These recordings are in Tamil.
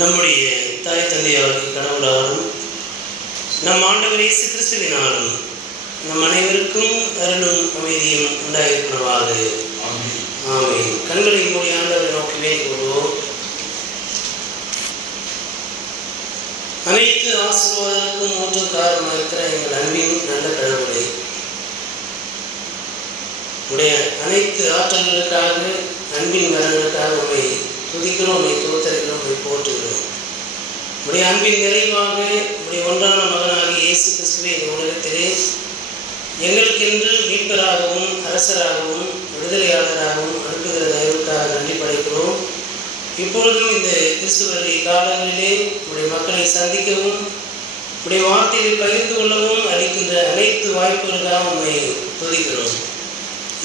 நம்முடைய தாய் தந்தையாருக்கு கடவுளாலும் நம் ஆண்டவர் இயேசு கிறிஸ்துவினாலும் நம் அனைவருக்கும் அருளும் அமைதியும் உண்டாயிருக்கிறவாக. ஆமென். கண்களை மூடி ஆண்டவரை நோக்கி வேண்டிக் கொள்வோம். அனைத்து ஆசீர்வாதத்துக்கும் மூன்று காரணமாக இருக்கிற எங்கள் அன்பின் நல்ல கடவுளை, உடைய அனைத்து ஆற்றல்களுக்காக அன்பின் வரங்களுக்காக உண்மை துதிக்கிறோம், உண்மை தோத்தரிக்கிறோம், உண்மை போற்றுகிறோம். உடைய அன்பின் நிறைவாக உடைய ஒன்றான மகனாகிய இயேசு கிறிஸ்துவை இந்த உலகத்திலே எங்களுக்கென்று மீட்பராகவும் அரசராகவும் விடுதலையாளராகவும் அனுப்புகிற தயவுக்காக நன்றி படைக்கிறோம். இப்பொழுதும் இந்த கிறிஸ்துவருடைய காலங்களிலே உடைய மக்களை சந்திக்கவும் உடைய வார்த்தையை பகிர்ந்து கொள்ளவும் அளிக்கின்ற அனைத்து வாய்ப்புகளுக்காக உண்மை துதிக்கிறோம்.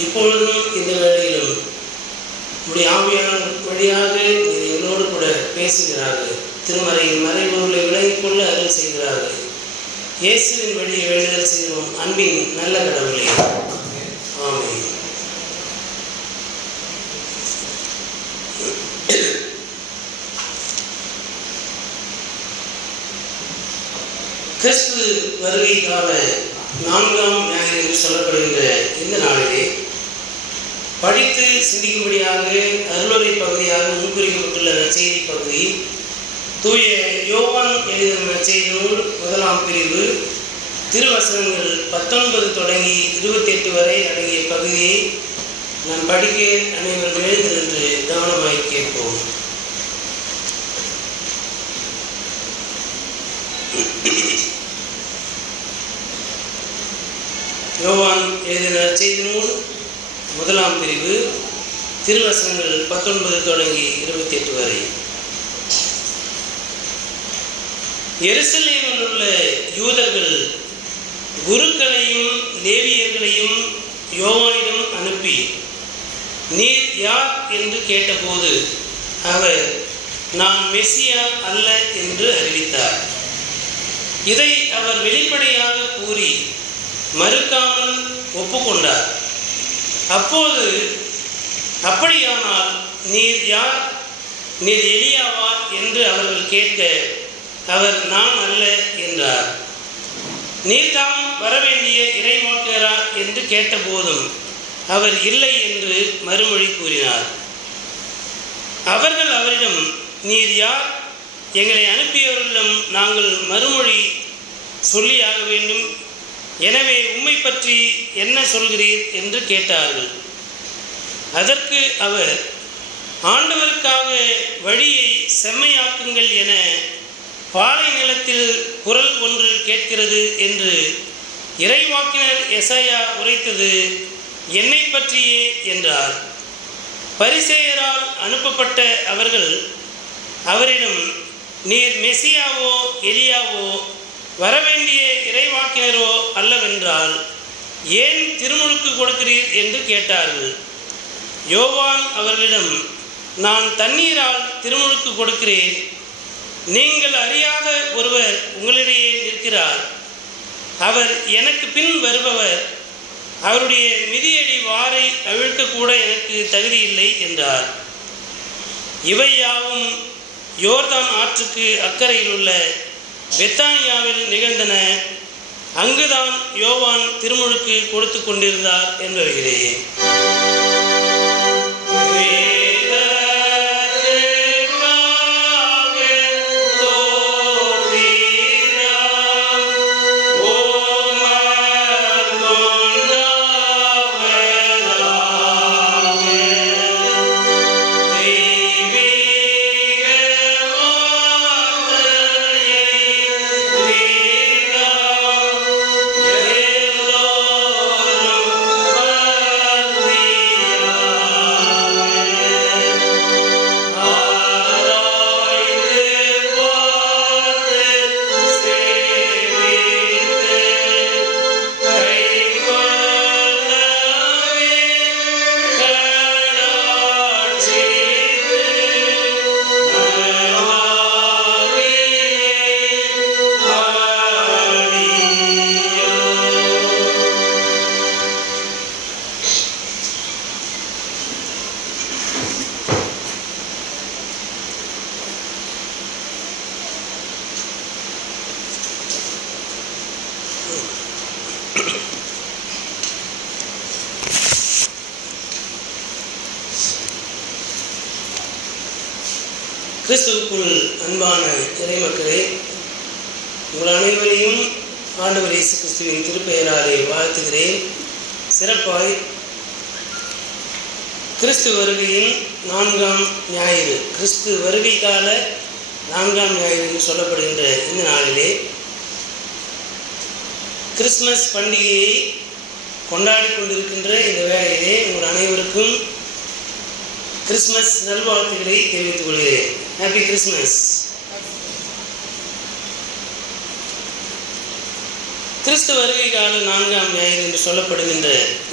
இப்பொழுதும் இந்த வேளையிலும் உடைய ஆவியான வழியாக நீங்கள் எங்களோடு கூட பேசுகிறார்கள். திருமறையின் மறைபொருளை விளங்கிக் கொள்ள அருள் செய்கிறார்கள். இயேசுவின் வழியை வேண்டுதல் செய்கிறோம் அன்பின் நல்ல கடவுளே. ஆமென். கிறிஸ்து வருகைக்கான 4ஆம் ஞாயிறு என்று சொல்லப்படுகின்ற இந்த நாளிலே படித்து சிந்திக்கும்படியாக அருளுரை பகுதியாக முன்குறிக்கப்பட்டுள்ள செய்தி பகுதி தூய யோவான் எழுதின செய்தி நூல் 1ஆம் பிரிவு திருவசனங்கள் 19 தொடங்கி 28 வரை அடங்கிய பகுதியை நாம் படிக்க அனைவரும் எழுந்து நின்று கவனமாய் கேட்போம். யோவான் எழுதின செய்தி நூல் 1ஆம் பிரிவு திருவசனங்கள் 19 தொடங்கி 28 வரை. எருசலேமில் உள்ள யூதர்கள் குருக்களையும் லேவியர்களையும் யோவானிடம் அனுப்பி, நீர் யார் என்று கேட்டபோது அவர், நான் மெசியா அல்ல என்று அறிவித்தார். இதை அவர் வெளிப்படையாக கூறி மறுக்காமல் ஒப்புக்கொண்டார். அப்போது, அப்படியானால் நீர் யார், நீர் எலியாவா என்று அவர்கள் கேட்க அவர், நான் அல்ல என்றார். நீர்தாம் வரவேண்டிய இறைவாக்கினரா என்று கேட்டபோதும் அவர் இல்லை என்று மறுமொழி கூறினார். அவர்கள் அவரிடம், நீர் யார், எங்களை அனுப்பியவர்களிடம் நாங்கள் மறுமொழி சொல்லியாக வேண்டும், எனவே உம்மை பற்றி என்ன சொல்கிறீர் என்று கேட்டார்கள். அதற்கு அவர், ஆண்டவருக்காக வழியை செம்மையாக்குங்கள் என பாலை நிலத்தில் குரல் ஒன்று கேட்கிறது என்று இறைவாக்கினர் எசாயா உரைத்தது என்னை பற்றியே என்றார். பரிசேயரால் அனுப்பப்பட்ட அவர்கள் அவரிடம், நீர் மெசியாவோ எலியாவோ வரவேண்டிய இறைவாக்கினரோ அல்லவென்றால் ஏன் திருமுழுக்கு கொடுக்கிறீர் என்று கேட்டார்கள். யோவான் அவர்களிடம், நான் தண்ணீரால் திருமுழுக்கு கொடுக்கிறேன், நீங்கள் அறியாத ஒருவர் உங்களிடையே நிற்கிறார், அவர் எனக்கு பின் வருபவர், அவருடைய மிதியடி வாரை அவிழ்க்கக்கூட எனக்கு தகுதியில்லை என்றார். இவை யாவும் யோர்தான் ஆற்றுக்கு அக்கறையில் உள்ள பெத்தானியாவில் நிகழ்ந்தன. அங்குதான் யோவான் திருமுழுக்கு கொடுத்து கொண்டிருந்தார் என்பவைகளே. Yeah. கிறிஸ்துவுக்குள் அன்பான இறைமக்களே, உங்கள் அனைவரையும் ஆண்டவர் இயேசு கிறிஸ்துவின் திருப்பெயராலே வாழ்த்துகிறேன். சிறப்பாய் கிறிஸ்து வருகையின் 4ஆம் ஞாயிறு, கிறிஸ்து வருகை கால 4ஆம் ஞாயிறு என்று சொல்லப்படுகின்ற இந்த நாளிலே கிறிஸ்மஸ் பண்டிகையை கொண்டாடி கொண்டிருக்கின்ற இந்த வேளையிலே உங்கள் அனைவருக்கும் கிறிஸ்மஸ் நல்வாழ்த்துக்களை தெரிவித்துக் கொள்கிறேன். Happy Christmas. கிறிஸ்து வருகை கால 4ஆம் ஞாயிறு என்று சொல்லப்படுகின்ற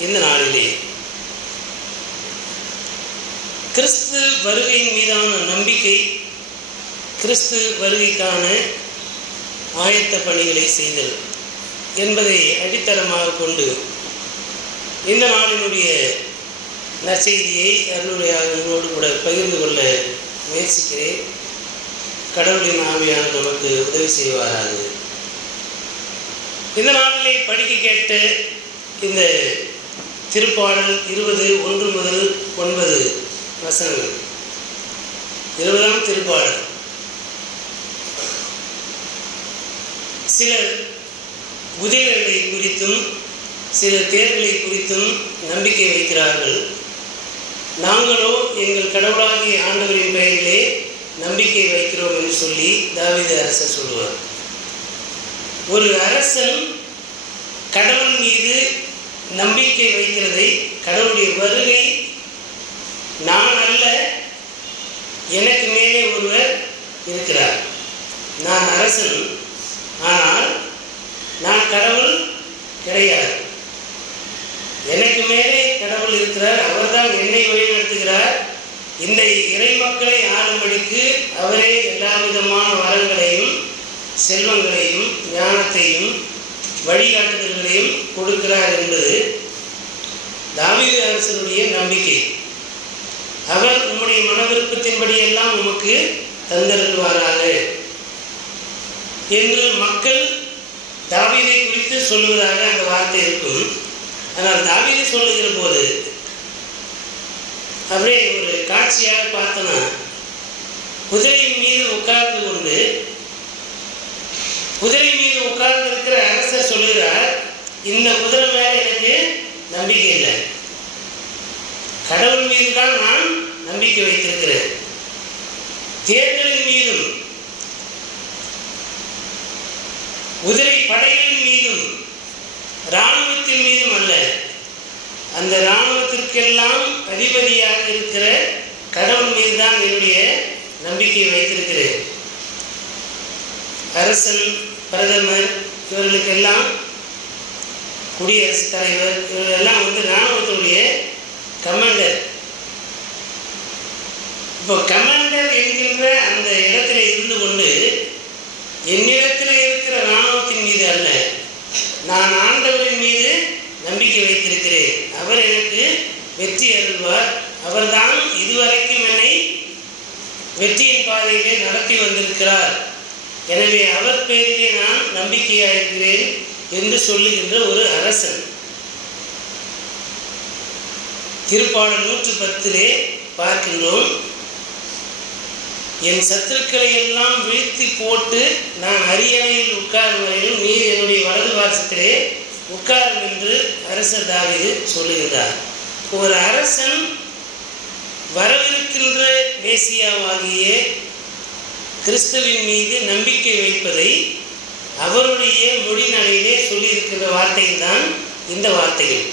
இந்த நாளிலே கிறிஸ்து வருகையின் மீதான நம்பிக்கை, கிறிஸ்து வருகைக்கான ஆயத்த பணிகளை செய்தல் என்பதை அடித்தளமாக கொண்டு இந்த நாளினுடைய நற்செய்தியை அருளுரையாக உங்களோடு கூட பகிர்ந்து கொள்ள முயற்சிக்கிறேன். கடவுளின் ஆவியானவர் நமக்கு உதவி செய்வாராக. இந்த நாளிலே படிக்க கேட்ட இந்த திருப்பாடல் 20:1 முதல் 9 வசனங்கள். 20ஆம் திருப்பாடல். சிலர் குதிரைகளை குறித்தும் சில தேர்களை குறித்தும் நம்பிக்கை வைக்கிறார்கள். நாங்களோ எங்கள் கடவுளாகிய ஆண்டவரின் பெயரிலே நம்பிக்கை வைக்கிறோம் என்று சொல்லி தாவீது அரசர் சொல்லுவார். ஒரு அரசன் கடவுள் மீது நம்பிக்கை வைக்கிறதை, கடவுளுடைய வருகை நான் அல்ல, எனக்கு மேலே ஒருவர் இருக்கிறார், நான் அரசன், ஆனால் நான் கடவுள் கிடையாது, எனக்கு மேலே கடவுள் இருக்கிறார், அவர்தான் என்னை வழிநடத்துகிறார், இந்த இறை மக்களை ஆளும்படிக்கு அவரே எல்லா விதமான வரங்களையும் செல்வங்களையும் ஞானத்தையும் வழிகாட்டுதல்களையும் கொடுக்கிறார் என்பது தாவீது அரசனுடைய நம்பிக்கை. அவர் உம்முடைய மன விருப்பத்தின்படி எல்லாம் உமக்கு தந்தருள்வாராக என்று மக்கள் தாவீதை குறித்து சொல்லுவதாக அந்த வார்த்தை இருக்கும். ஆனால் தாவீது சொல்லுகிற போது அப்படியே ஒரு காட்சியாக பார்த்தோன்னா, குதிரையின் மீது உட்கார்ந்து கொண்டு குதிரை மீது உட்கார்ந்து இருக்கிற அரசர் சொல்லுகிறார், இந்த குதிரை மேல எனக்கு நம்பிக்கை இல்லை, கடவுள் மீது தான் நான் நம்பிக்கை வைத்திருக்கிறேன். தேர்களின் மீதும் குதிரை படைகளின் மீதும் இராணுவத்தின் மீதும் அல்ல, அந்த இராணுவத்திற்கெல்லாம் அதிபதியாக இருக்கிற கடவுள் மீது தான் என்னுடைய நம்பிக்கையை வைத்திருக்கிறேன். அரசன், பிரதமர், இவர்களுக்கெல்லாம் குடியரசுத் தலைவர், இவர்களெல்லாம் இராணுவத்தினுடைய கமாண்டர். இப்போ கமாண்டர் என்கின்ற அந்த இடத்துல இருந்து கொண்டு என்னிடத்தில் இருக்கிற இராணுவத்தின் மீது அல்ல, நான் ஆண்டவரின் மீது நம்பிக்கை வைத்திருக்கிறேன், அவர் எனக்கு வெற்றி அருள்வார், அவர்தான் இதுவரைக்கும் என்னை வெற்றியின் பாதையிலே நடத்தி வந்திருக்கிறார், எனவே அவர் பெயரிலே நான் நம்பிக்கையாயிருக்கிறேன் என்று சொல்லுகின்ற ஒரு அரசன். திருப்பாடல் 110 பார்க்கின்றோம், என் சத்துருக்களை எல்லாம் வீழ்த்தி போட்டு நான் அரியணையில் உட்காரும் வரையிலும் நீர் என்னுடைய வலது வாசத்திலே உட்காரும் என்று அரசர் தாவீது சொல்லுகிறார். ஒரு அரசன் வரவிருக்கின்ற மேசியாவாகிய கிறிஸ்துவின் மீது நம்பிக்கை வைப்பதை அவருடைய மொழிநடையிலே சொல்லியிருக்கிற வார்த்தைகள் தான் இந்த வார்த்தைகள்.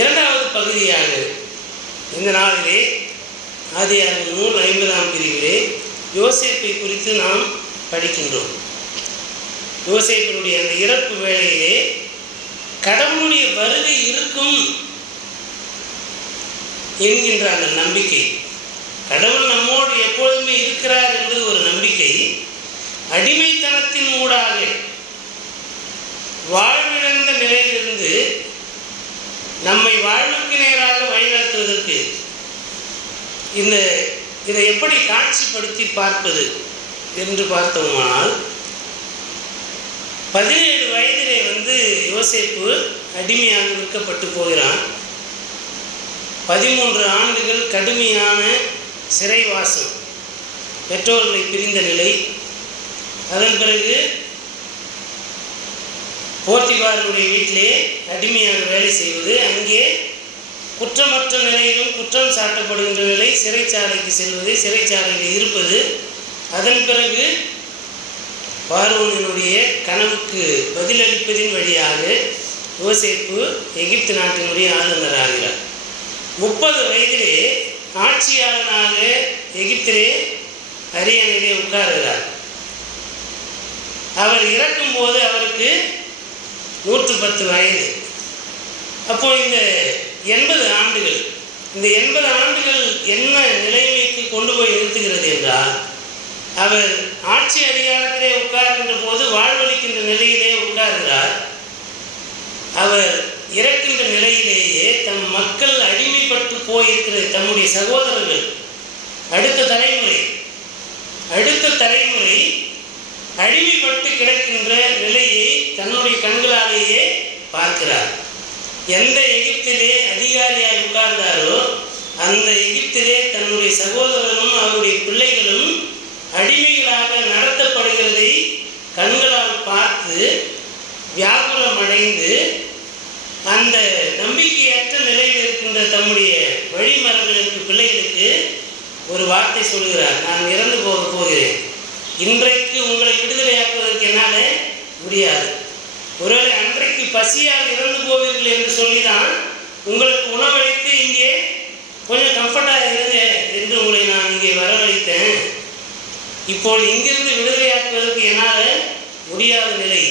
இரண்டாவது பகுதியாக இந்த நாளிலே ஆதியாகமம் நூல் 50ஆம் பிரிவிலே யோசேப்பை குறித்து நாம் படிக்கின்றோம். யோசேப்பினுடைய அந்த இறப்பு வேளையிலே கடவுளுடைய வருகை இருக்கும் என்கின்ற அந்த நம்பிக்கை, கடவுள் நம்மோடு எப்பொழுதுமே இருக்கிறார் என்பது ஒரு நம்பிக்கை, அடிமைத்தனத்தின் ஊடாக வாழ்விழந்த நிலையிலிருந்து நம்மை வாழ்வுக்கு நேராக வழிநடத்துவதற்கு இதை எப்படி காட்சிப்படுத்தி பார்ப்பது என்று பார்த்தோமானால், 17 வயதிலே யோசேப்பு அடிமையாக விற்கப்பட்டு போகிறான். 13 ஆண்டுகள் கடுமையான சிறைவாசம், பெற்றோர்களை பிரிந்த நிலை, அதன் பிறகு போர்த்திபாருடைய வீட்டிலே அடிமையாக வேலை செய்வது, அங்கே குற்றமற்ற நிலையிலும் குற்றம் சாட்டப்படுகின்ற நிலை, சிறைச்சாலைக்கு செல்வது, சிறைச்சாலையில் இருப்பது, அதன் பிறகு பார்வோனினுடைய கனவுக்கு பதிலளிப்பதின் வழியாக யோசேப்பு எகிப்து நாட்டினுடைய ஆளுநர் ஆகிறார். 30 வயதிலே ஆட்சியாளனாக எகிப்திலே அரியணையிலே உட்காருகிறார். அவர் இறக்கும்போது அவருக்கு 110 வயது. அப்போ இந்த 80 ஆண்டுகள், இந்த 80 ஆண்டுகள் என்ன நிலைமைக்கு கொண்டு போய் நிறுத்துகிறது என்றால், அவர் ஆட்சி அதிகாரத்திலே உட்கார்கின்ற போது வாழ்வளிக்கின்ற நிலையிலே உட்கார்கிறார். அவர் இறக்கின்ற நிலையிலேயே தம் மக்கள் அடிமைப்பட்டு போயிருக்கிற தம்முடைய சகோதரர்கள், அடுத்த தலைமுறை அடிமைப்பட்டு கிடக்கின்ற நிலையை தன்னுடைய கண்களாலேயே பார்க்கிறார். எந்த எகிப்திலே அதிகாரியாக உட்கார்ந்தாரோ அந்த எகிப்திலே தன்னுடைய சகோதரனும் அவருடைய பிள்ளைகளும் அடிமைகளாக நடத்தப்படுகிறதை கண்களால் பார்த்து வியாகுலம் அடைந்து அந்த நம்பிக்கையற்ற நிலையில் இருக்கின்ற தம்முடைய வழிமரபினருக்கு பிள்ளைகளுக்கு ஒரு வார்த்தை சொல்கிறார், நான் இறந்து போகிறேன், இன்றைக்கு உங்களை விடுதலையாக்குவதற்கு என்னால் முடியாது, ஒருவேளை அன்றைக்கு பசியால் இறந்து போவீர்கள் என்று சொல்லிதான் உங்களுக்கு உணவளித்து இங்கே கொஞ்சம் கம்ஃபர்டாக இருங்க என்று உங்களை நான் இங்கே வரவழைத்தேன், இப்போது இங்கிருந்து விடுதலையாக்குவதற்கு என்னால் முடியாத நிலை.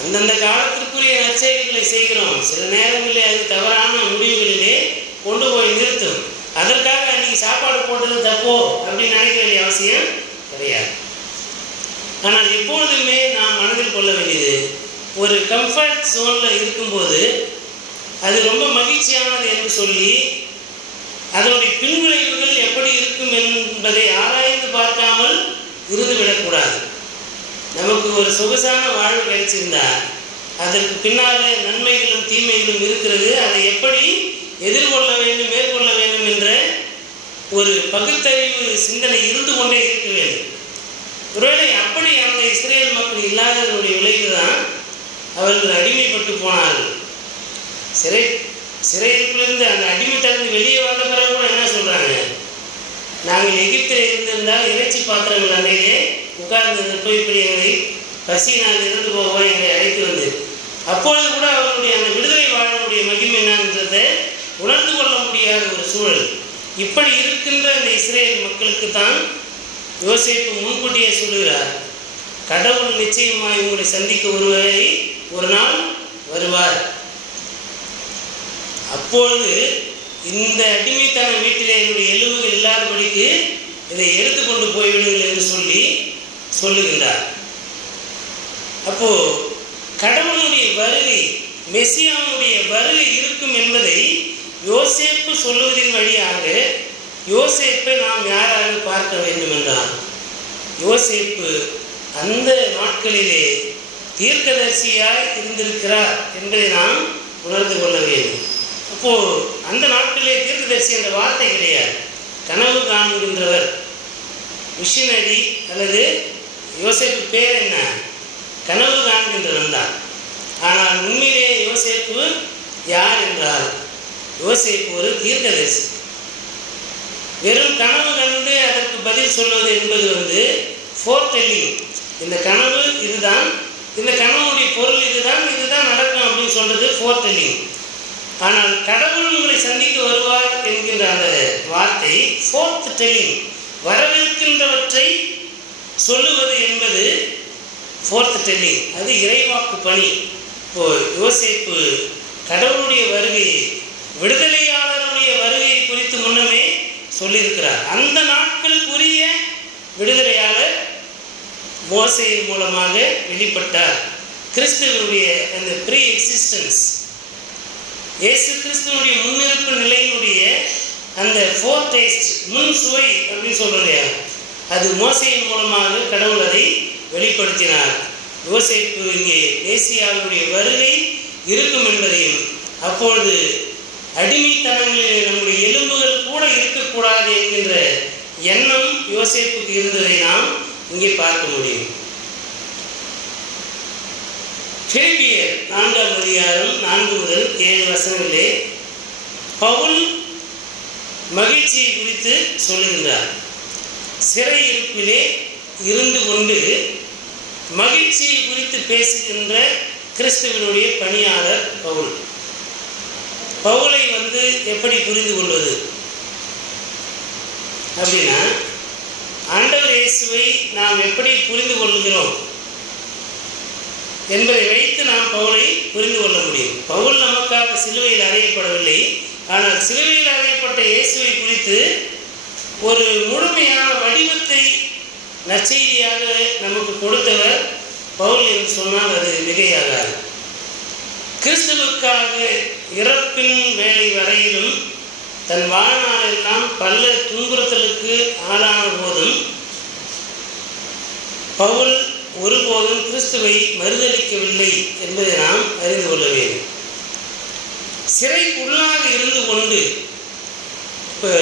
அந்தந்த காலத்திற்குரிய நற்செயல்களை செய்கிறோம், சில நேரங்களிலே அது தவறான முடிவுகளிலே கொண்டு போய் நிறுத்தும். அதற்காக அன்றைக்கி சாப்பாடு போட்டது தப்போ அப்படின்னு நினைக்க வேண்டிய அவசியம் கிடையாது. ஆனால் எப்பொழுதுமே நாம் மனதில் கொள்ள வேண்டியது, ஒரு கம்ஃபர்ட் ஜோனில் இருக்கும்போது அது ரொம்ப மகிழ்ச்சியானது என்று சொல்லி அதனுடைய பின்விளைவுகள் எப்படி இருக்கும் என்பதை ஆராய்ந்து பார்க்காமல் இருந்துவிடக்கூடாது. நமக்கு ஒரு சொகுசான வாழ்வு கிடைச்சிருந்தா அதற்கு பின்னாலே நன்மைகளும் தீமைகளும் இருக்கிறது, அதை எப்படி எதிர்கொள்ள வேண்டும், மேற்கொள்ள வேண்டும் என்ற ஒரு பகுத்தறிவு சிந்தனை இருந்து கொண்டே இருக்க வேண்டும். ஒருவேளை அப்படி அந்த இஸ்ரேல் மக்கள் இல்லாததனுடைய விளைவு தான் அவர்கள் அடிமைப்பட்டு போனார்கள். சிறையிலிருந்து அந்த அடிமைத்திலிருந்து வெளியே வந்த பிறகு கூட என்ன சொல்கிறாங்க, நாங்கள் எகிப்தில் இருந்திருந்தால் இறைச்சி பாத்திரங்கள் அன்றையிலே உட்கார்ந்து போய் இப்படி எங்களை பசி நாங்கள் இருந்து போவோம் எங்களை அழைத்து வந்து, அப்பொழுது கூட அவர்களுடைய அந்த விடுதலை வாழனுடைய மகிமை என்னன்றதை உணர்ந்து கொள்ள முடியாத ஒரு சூழல். இப்படி இருக்கின்ற இந்த இஸ்ரேல் மக்களுக்கு தான் யோசேப்பு முன்கூட்டியே சொல்லுகிறார், கடவுள் நிச்சயமாக உங்களை சந்திக்க ஒருவரை ஒரு நாள் வருவார், அப்பொழுது இந்த அடிமைத்தன வீட்டிலே என்னுடைய எலும்புகள் இல்லாதபடிக்கு இதை எடுத்துக்கொண்டு போய்விடுங்கள் என்று சொல்லுகின்றார். அப்போ கடவுளுடைய வருகை, மெசியாவுடைய வருகை இருக்கும் என்பதை யோசேப்பு சொல்லுவதின் வழியாக யோசேப்பை நாம் யாராக பார்க்க வேண்டும் என்றால், யோசேப்பு அந்த நாட்களிலே தீர்க்கதரிசியாய் இருந்திருக்கிறார் என்பதை நாம் உணர்ந்து கொள்ள வேண்டும். அப்போது அந்த நாட்களிலே தீர்க்கதரிசி என்ற வார்த்தை கிடையாது, கனவு காண்கின்றவர், மிஷினரி, அல்லது யோசேப்பு பேர் என்ன, கனவு காண்கின்றவன் தான். ஆனால் உண்மையிலே யோசேப்பு யார் என்றால், யோசேப்பு ஒரு தீர்க்கதரிசி. வெறும் கனவு கண்டு அதற்கு பதில் சொல்வது என்பது ஃபோர்டெல்லிங், இந்த கனவு இதுதான், இந்த கனவுடைய பொருள் இதுதான், இதுதான் நடக்கும் அப்படின்னு சொல்றது ஃபோர்டெல்லிங். ஆனால் கடவுள் உங்களை சந்திக்க வருவார் என்கின்ற அந்த வார்த்தை ஃபோர்த் டெல்லிங், வரவிருக்கின்றவற்றை சொல்லுவது என்பது ஃபோர்த் டெல்லிங், அது இறைவாக்கு பணி. இப்போ யோசேப்பு கடவுளுடைய வருகையை, விடுதலையாளருடைய வருகை குறித்து முன்னமே சொல்லியிருக்கிறார். அந்த நாட்களுக்குரிய விடுதலையாளர் மோசேயின் மூலமாக வெளிப்பட்டார். கிறிஸ்துவனுடைய அந்த ப்ரீ எக்ஸிஸ்டன்ஸ், இயேசு கிறிஸ்துவனுடைய முன்னிருப்பு நிலையினுடைய அந்த ஃபோர் டேஸ்ட், முன் சுவை அப்படின்னு சொல்றது, அது மோசேயின் மூலமாக கடவுள் அதை வெளிப்படுத்தினார். யோசேப்பு இங்கே மேசியாவுடைய வருகை இருக்கும் என்பதையும், அப்பொழுது அடிமைத்தனங்களில் நம்முடைய எலும்புகள் கூட இருக்கக்கூடாது என்கின்ற எண்ணம் யோசேப்புக்கு இருந்ததை நாம் இங்கே பார்க்க முடியும். பிலிப்பியர் 4ஆம் அதிகாரம் 4 முதல் 7 வசனங்களிலே பவுல் மகிழ்ச்சியை குறித்து சொல்லுகின்றார். சிறையிருப்பிலே இருந்து கொண்டு மகிழ்ச்சியை குறித்து பேசுகின்ற கிறிஸ்துவனுடைய பணியாளர் பவுல். பவுலை எப்படி புரிந்து கொள்வது அப்படின்னா, ஆண்டவர் இயேசுவை நாம் எப்படி புரிந்து கொள்கிறோம் என்பதை வைத்து நாம் பவுலை புரிந்து கொள்ள முடியும். பவுல் நமக்காக சிலுவையில் அறையப்படவில்லை, ஆனால் சிலுவையில் அறையப்பட்ட இயேசுவை குறித்து ஒரு முழுமையான வடிவத்தை நற்செய்தியாக நமக்கு கொடுத்தவர் பவுல் என்று சொன்னால் அது மிகையாகாது. கிறிஸ்துவுக்காக இறப்பின் வேலை வரையிலும் தன் வாழ்நாளெல்லாம் பல துன்புறுத்தலுக்கு ஆளான போதும் பவுல் ஒருபோதும் கிறிஸ்துவை மறுதளிக்கவில்லை என்பதை நாம் அறிந்து கொள்ள வேண்டும். சிறைக்குள்ளாக இருந்து கொண்டு இப்போ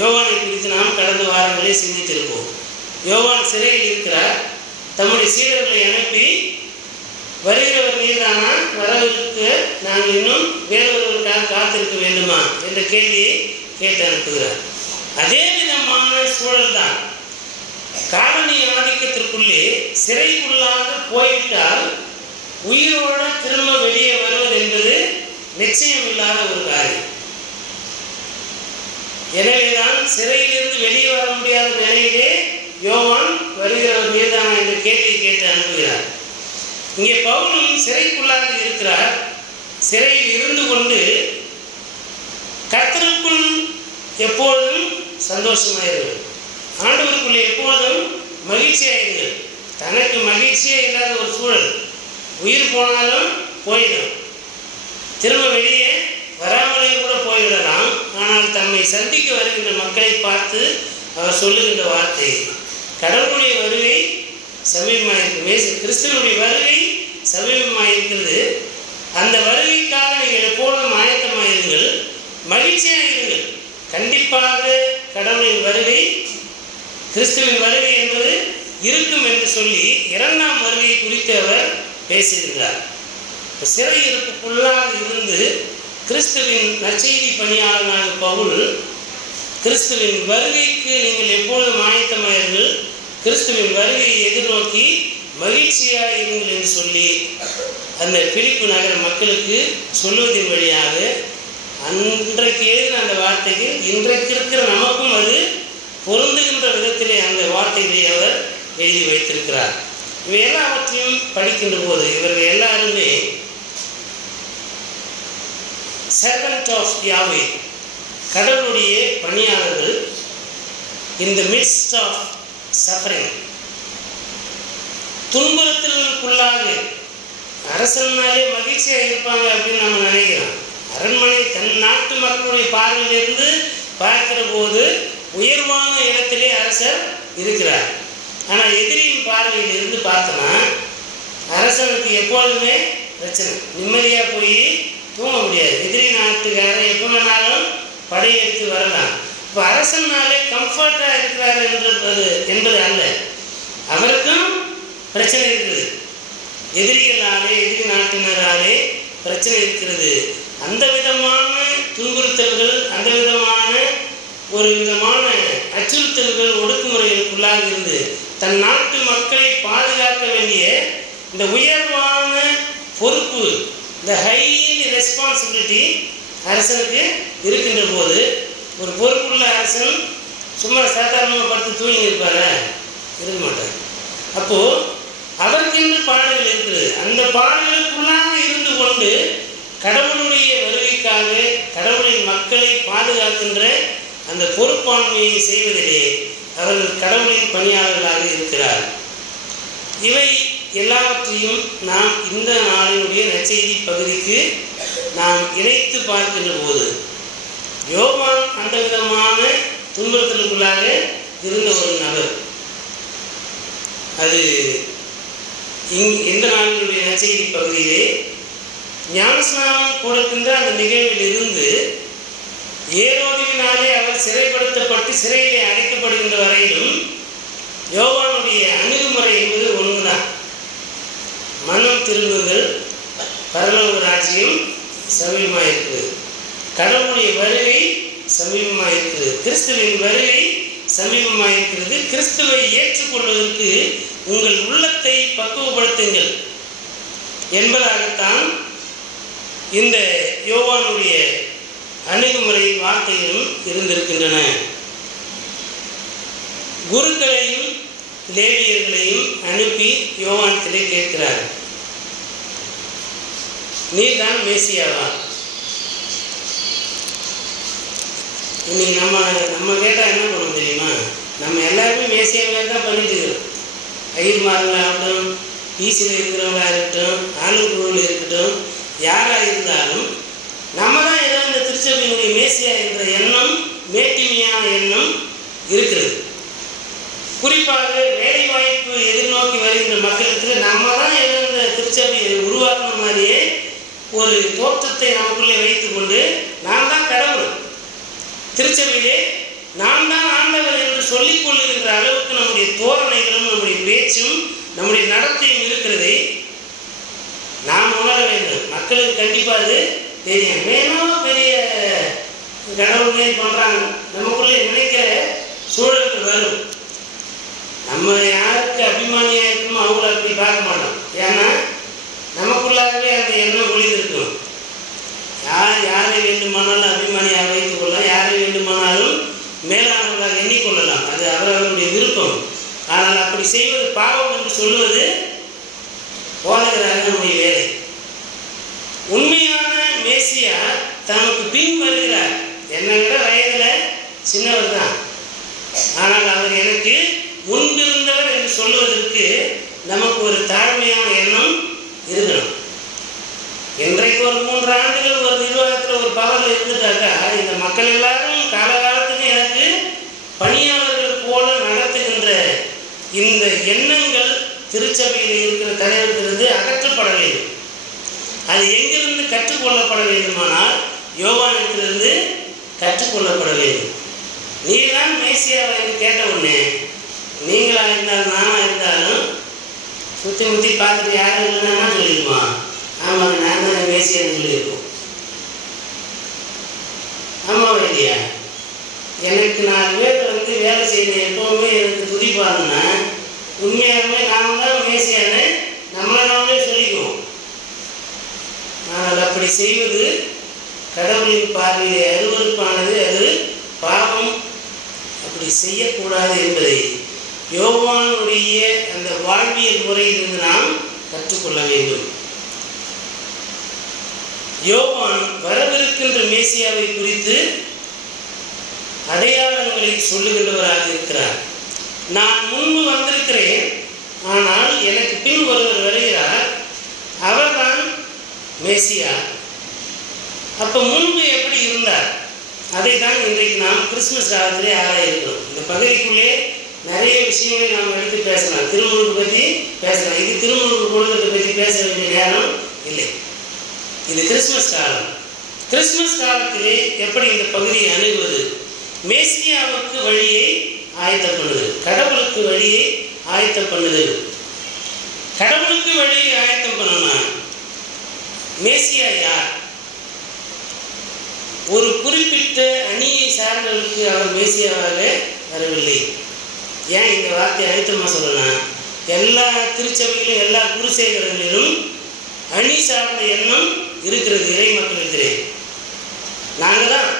யோவானை குறித்து நாம் கடந்த வாரங்களே சிந்தித்திருப்போம். யோவான் சிறையில் இருக்கிறார். தம்முடைய சீடர்களை அனுப்பி, வருகிறவர் நீர்தானா, வரவிருக்க நாங்கள் இன்னும் வேறொருவருக்காக காத்திருக்க வேண்டுமா என்ற கேள்வியை கேட்டு அனுப்புகிறார். அதே விதமான சூழல் தான். காலனி ஆதிக்கத்திற்குள்ளே சிறைக்குள்ளாக போய்விட்டால் உயிரோட திரும்ப வெளியே வருவது என்பது நிச்சயம் இல்லாத ஒரு காரியம். எனவேதான் சிறையிலிருந்து வெளியே வர முடியாத நிலையிலே யோவான் வருகிறவர் மீதான என்ற கேள்வியை கேட்டு அனுப்புகிறார். இங்கே பவுலும் சிறைக்குள்ளாக இருக்கிறார். சிறையில் இருந்து கொண்டு கர்த்தருக்குள் எப்பொழுதும் சந்தோஷமாயிருங்கள், ஆண்டவருக்குள்ளே எப்பொழுதும் மகிழ்ச்சியாயிருங்கள். தனக்கு மகிழ்ச்சியே இல்லாத ஒரு சூழல், உயிர் போனாலும் போயிடும், திரும்ப வெளியே வராமலே கூட போய்விடலாம். ஆனால் தம்மை சந்திக்க வருகின்ற மக்களை பார்த்து அவர் சொல்லுகின்ற வார்த்தை, கடவுளுடைய வருகை சமீபமாயிருக்கிறது, கிறிஸ்துவனுடைய வருகை சமீபமாயிருக்கிறது. அந்த வருகைக்காக நீங்கள் எப்பொழுதும் ஆயத்தமாயிருங்கள், மகிழ்ச்சியாயிருங்கள். கண்டிப்பாக கடவுளின் வருகை, கிறிஸ்துவின் வருகை என்பது இருக்கும் என்று சொல்லி 2ஆம் வருகை குறித்து அவர் பேசுகின்றார். சிறையிருப்புக்குள்ளாக இருந்து கிறிஸ்துவின் நற்செய்தி பணியாளனாக பவுல், கிறிஸ்துவின் வருகைக்கு நீங்கள் எப்பொழுதும் ஆயத்தமாயிருங்கள், கிறிஸ்துவின் வருகையை எதிர்நோக்கி மகிழ்ச்சியாயிருங்கள் என்று சொல்லி அந்த பிலிப்பு நகர மக்களுக்கு சொல்லுவதன் வழியாக அன்றைக்கு எழுதின அந்த வார்த்தைகள் இன்றைக்கு இருக்கிற நமக்கும் அது பொருந்துகின்ற விதத்திலே அந்த வார்த்தைகளை அவர் எழுதி வைத்திருக்கிறார். இவை எல்லாவற்றையும் படிக்கின்ற போது இவர்கள் எல்லாருமே servant of Yahweh, கடவுளுடைய பணியாளர்கள், in the midst of suffering, துன்புறுத்தலுக்குள்ளாக. அரசனாலே மகிழ்ச்சியாக இருப்பாங்க அப்படின்னு நம்ம நினைக்கிறோம். அரண்மனை தன் நாட்டு மக்களுடைய பார்வையிலிருந்து பார்க்கிற போது உயர்வான இடத்திலே அரசர் இருக்கிறார். ஆனால் எதிரியின் பார்வையில் இருந்து பார்த்தோன்னா அரசனுக்கு எப்பொழுதுமே பிரச்சனை, நிம்மதியாக போய் தூங்க முடியாது. எதிரி நாட்டுக்காரர் எப்போ வேணாலும் படையெடுத்து வரலாம். இப்போ அரசனாலே கம்ஃபர்ட்டாக இருக்கிறார் என்பது அல்ல, அவருக்கும் பிரச்சனை இருக்குது. எதிரிகளாலே, எதிரி நாட்டினராலே பிரச்சனை இருக்கிறது. அந்த விதமான துன்புறுத்தல்கள், அந்த விதமான ஒரு விதமான அச்சுறுத்தல்கள், ஒடுக்குமுறைகளுக்குள்ளாக இருந்து தன் நாட்டு மக்களை பாதுகாக்க வேண்டிய இந்த உயர்வான பொறுப்பு, இந்த ஹைலி ரெஸ்பான்சிபிலிட்டி அரசனுக்கு இருக்கின்ற போது, ஒரு பொறுப்புள்ள அரசன் சும்மா சாதாரணமாக படுத்து தூங்கி இருப்பாரா? இருக்க மாட்டார். அப்போது அவருக்கென்று பாடல்கள் இருக்குது. அந்த பாடல்களுக்குள்ளாக இருந்து கொண்டு கடவுளுடைய வருகைக்காக கடவுளின் மக்களை பாதுகாக்கின்ற அந்த பொறுப்பாண்மையை செய்வதிலே அவர்கள் கடவுளின் பணியாளர்களாக இருக்கிறார். இவை எல்லாவற்றையும் நாம் இந்த நாளினுடைய நற்செய்தி பகுதிக்கு நாம் இணைத்து பார்க்கின்ற போது யோவான் அந்த விதமான துன்புறுத்தலுக்குள்ளாக இருந்த ஒரு நபர். அது இந்த நாளினுடைய நற்செய்தி பகுதியிலே ஞானஸ்நானம் கொடுக்கின்ற அந்த நிகழ்வில் இருந்து ஏரோதினாலே அவர் சிறைப்படுத்தப்பட்டு சிறையிலே அடைக்கப்படுகின்ற வரையிலும் யோவானுடைய அணுகுமுறை என்பது ஒன்றுதான். மனம் திரும்புங்கள், பரலோக ராஜ்யம் சமீபமாக இருக்கிறது, கடவுளுடைய வருகை சமீபமாக இருக்கிறது, கிறிஸ்துவின் வருகை சமீபமாக இருக்கிறது, கிறிஸ்துவை ஏற்றுக்கொள்வதற்கு உங்கள் உள்ளத்தை பக்குவப்படுத்துங்கள் என்பதாகத்தான் இந்த யோவானுடைய அணுகுமுறை வார்த்தைகளும் இருந்திருக்கின்றன. குருக்களையும் லேவியர்களையும் அனுப்பி யோவானிடத்திலே கேட்கிறார், நீர்தான் மேசியாவா? இன்னைக்கு நம்ம கேட்டால் என்ன பண்ணணும் தெரியுமா? நம்ம எல்லாருமே மேசியாவே தான் பண்ணிட்டு இருக்கிறோம். ஐயர்மார்களாகட்டும், ஈசியில் இருக்கிறவங்களா இருக்கட்டும், ஆளுக்குழுவில் இருக்கட்டும், யாராக இருந்தாலும் நம்ம தான் ஏதோ இந்த திருச்சபையினுடைய மேசியா என்ற எண்ணம், மேட்டிமையான எண்ணம் இருக்கிறது. குறிப்பாக வேலை வாய்ப்பு எதிர்நோக்கி வருகின்ற மக்களுக்கு நம்ம தான் ஏதோ இந்த திருச்சபையை உருவாக்குன மாதிரியே ஒரு தோற்றத்தை நமக்குள்ளே வைத்துக் கொண்டு நான் தான் கடவுள், திருச்சபையிலே நான் தான் ஆண்டவர் என்று சொல்லிக் கொள்ளுகின்ற அளவுக்கு நம்முடைய தோரணைகளும் நம்முடைய பேச்சும் நம்முடைய நடத்தையும் இருக்கிறதை நாம் உணர வேண்டும். மக்களுக்கு கண்டிப்பாக அது தெரியும். வேணும் பெரிய கடவுள் மாரி பண்ணுறாங்க நமக்குள்ளே நினைக்கிற சூழலுக்கு வரும். நம்ம யாருக்கு அபிமானியாக இருக்கணுமோ அவங்கள அப்படி பார்க்க மாட்டோம். ஏன்னா நமக்குள்ளாகவே அந்த எண்ணம் ஒளிந்திருக்கும். யாரை வேண்டுமானாலும் அபிமானியாக வைத்துக் கொள்ளலாம், யாரை வேண்டுமானாலும் மேலானவர்களாக எண்ணிக்கொள்ளலாம், அது அவரவருடைய விருப்பம். ஆனால் அப்படி செய்வது பாவம் என்று சொல்லுவது போதகராக நம்முடைய வேலை. உண்மையான மேசியா தனக்கு பின் வருகிறார். என்னை விட வயதில் சின்னவர் தான், ஆனால் அவர் எனக்கு முன்பிருந்தவர் என்று சொல்லுவதற்கு நமக்கு ஒரு தாழ்மையான எண்ணம் இருக்கணும். இன்றைக்கு ஒரு 3 ஆண்டுகள் ஒரு நிர்வாகத்தில் ஒரு பவரில் இருந்துட்டாக்கா இந்த மக்கள் எல்லாரும் காலகாலத்துக்கு எனக்கு பணியாளர்கள் போல நடத்துகின்ற இந்த எண்ணங்கள் திருச்சபையில் இருக்கிற தலைவர்களிலிருந்து அகற்றப்பட வேண்டும். அது எங்கிருந்து கற்றுக்கொள்ளப்பட வேண்டுமானால் யோவானிடத்திலிருந்து கற்றுக்கொள்ளப்பட வேண்டும். நீதான் மேசியாவை என்று கேட்ட உடனே நீங்களாக இருந்தாலும் நானாக இருந்தாலும் சுற்றி முற்றி பார்த்துட்டு யாரும் இல்லைன்னா சொல்லிடுவான், ஆமாங்க நான் தான் மேசியான்னு சொல்லியிருக்கோம். ஆமாம் இல்லையா? எனக்கு 4 பேர் வேலை செய்ய எப்பவுமே எனக்கு துதிப்பாருன்னா உண்மையாகவே நாம் தான் மேசியான்னு நம்மளை நாமளே சொல்லிக்குவோம். ஆனால் அப்படி செய்வது கடவுளின் பார்வையை அருவருப்பானது, அது பாவம். அப்படி செய்யக்கூடாது என்பதை யோவானுடைய அந்த வாழ்வியல் முறையிலிருந்து நாம் கற்றுக்கொள்ள வேண்டும். யோவான் வரவிருக்கின்ற மேசியாவை குறித்து அடையாளங்களை சொல்லுகின்றவராக இருக்கிறார். நான் முன்பு வந்திருக்கிறேன், ஆனால் எனக்கு பின் ஒருவர் வருகிறார், அவர்தான் மேசியா. அப்போ முன்பு எப்படி இருந்தார் அதை தான் இன்றைக்கு நாம் கிறிஸ்துமஸ் காலத்திலே ஆராயிருக்கிறோம். இந்த பகுதிக்குள்ளே நிறைய விஷயங்களை நாம் எடுத்து பேசலாம். திருமுழுக்கு பற்றி பேசலாம். இது திருமுழுக்கு கொடுக்கறதை பற்றி பேச வேண்டிய நேரம் இல்லை. இது கிறிஸ்துமஸ் காலம். கிறிஸ்துமஸ் காலத்திலே எப்படி இந்த பகுதியை அணுகுவது? மேசியாவுக்கு வழியை ஆயத்தம் பண்ணுதல், கடவுளுக்கு வழியை ஆயத்தம் பண்ணுதல். கடவுளுக்கு வழியை ஆயத்தம் பண்ணணும். மேசியா யார்? ஒரு குறிப்பிட்ட அணியை சார்ந்தவர்களுக்கு அவர் மேசியாவாக வரவில்லை. ஏன் இந்த வார்த்தையை அழுத்தமாக சொல்லலாம்? எல்லா திருச்சபைகளிலும் எல்லா குருசேகரங்களிலும் அணி சார்ந்த எண்ணம் இருக்கிறது. இறை மக்களிடத்திலே நாங்கள் தான்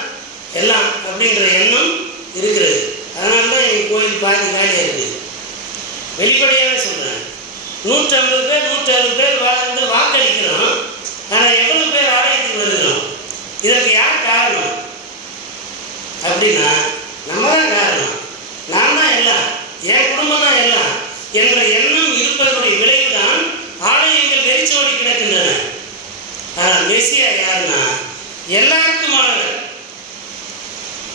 எல்லாம் அப்படின்ற எண்ணம் இருக்கிறது. அதனால தான் எங்கள் கோயில் பாதி காலியாக இருக்குது. வெளிப்படையாக சொல்கிறேன், 150 பேர் 160 பேர் வாழ்ந்து வாக்களிக்கிறோம். ஆனால் எவ்வளவு பேர் ஆலயத்துக்கு வருகிறோம்? இதற்கு யார் காரணம் அப்படின்னா நம்ம தான் காரணம். நான் தான் எல்லாம், என் குடும்பம் தான் எல்லாம் என்ற எண்ணம் இருப்பதனுடைய விளைவுதான் ஆலயங்கள் வெறிச்சோடி கிடக்கின்றன. ஆனால் மெசியா யாருன்னா எல்லாருக்குமானவர்.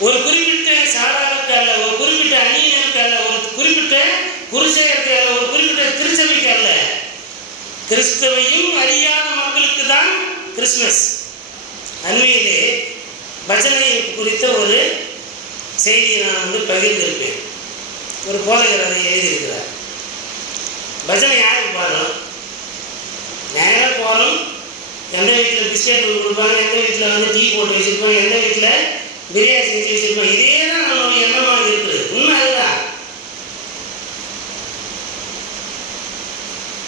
ஒரு குறிப்பிட்ட சாராருக்கு அல்ல, ஒரு குறிப்பிட்ட அணியினருக்கு அல்ல, ஒரு குறிப்பிட்ட குருசேகருக்கு அல்ல, ஒரு குறிப்பிட்ட திருச்சபைக்கு அல்ல, கிறிஸ்துவையும் அறியாத மக்களுக்கு தான் கிறிஸ்மஸ். அண்மையிலே பஜனை குறித்த ஒரு செய்தியை நான் பகிர்ந்திருப்பேன். ஒரு போதகர் அதை எழுதியிருக்கிறார். பஜனை யாருக்கு பாடும்? நேராக போகிறோம். எந்த வீட்டில் பிஸ்கெட் கொடுப்பாங்க, எந்த வீட்டில் டீ போட்டு வச்சுருப்பாங்க, எந்த வீட்டில் பிரியாணி செஞ்சு வச்சுருப்பாங்க. இதே தான் நம்மளுடைய எண்ணமாக இருக்குது. உண்மை அதுதான்.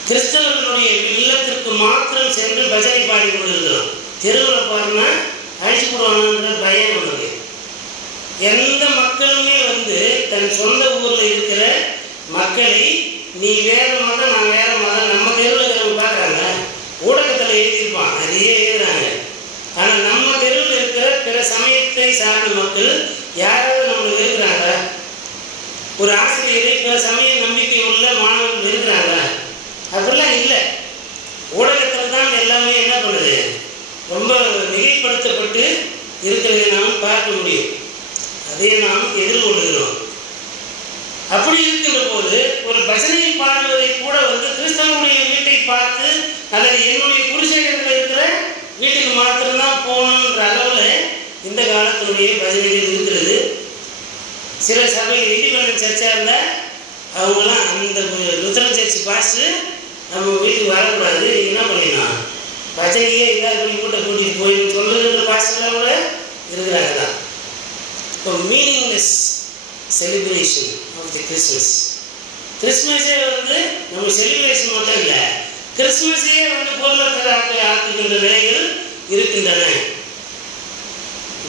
கிறிஸ்தவர்களுடைய இல்லத்திற்கு மாத்திரம் சென்று பஜனை பாடி கொண்டிருக்கிறோம். தெருவில் பாருன்னா அழிச்சு போடுவாங்கன்ற பயம் நமக்கு. எந்த மக்களுமே தன் சொந்த ஊரில் இருக்கிற மக்களை நீ வேற மதம் நான் வேற மதம் நம்ம தெருவில் இருக்கிறவங்க பார்க்குறாங்க. ஊடகத்தில் எழுதியிருப்பான், நிறைய எழுதுறாங்க. ஆனால் நம்ம தெருவில் இருக்கிற பிற சமயத்தை சார்ந்த மக்கள் யாராவது நம்மளுக்கு இருக்கிறாங்க? ஒரு ஆசிரியரை பிற சமய நம்பிக்கை உள்ள மாணவர்கள் இருக்கிறாங்க? அப்படிலாம் இல்லை. ஊடகத்தில் தான் எல்லாமே என்ன பண்ணுது, ரொம்ப மிகைப்படுத்தப்பட்டு இருக்கிறதை நாம் பார்க்க முடியும். அதை நாம் எதிர்கொள்கிறோம். அப்படி இருக்கின்ற போது ஒரு பஜனை பாடுவதை கூட கிறிஸ்தவனுடைய வீட்டை பார்த்து அல்லது என்னுடைய குருசேகரத்தில் இருக்கிற வீட்டுக்கு மாத்திரம்தான் போகணுன்ற அளவில் இந்த காலத்தினுடைய பஜனைகள் இருக்கிறது. சில சபை இண்டிபெண்டன்ட் சர்ச்சாக இருந்தால் அவங்களாம் அந்த லுத்தரன் சர்ச் பாஸ்ட்டு நம்ம வீட்டுக்கு வரக்கூடாது, என்ன பண்ணிடலாம், பஜனையே இல்லாத பண்ணி கூட்ட கூட்டிகிட்டு போயின்னு சொல்லுகின்ற பாஸ்டெல்லாம் கூட இருக்கிறாங்க தான். இப்போ meaningless celebration of the Christmas. கிறிஸ்மஸே நம்ம செலிப்ரேஷன் மட்டும் இல்லை, கிறிஸ்மஸையே பொருளாதாரத்தை ஆக்குகின்ற நிலைகள் இருக்கின்றன.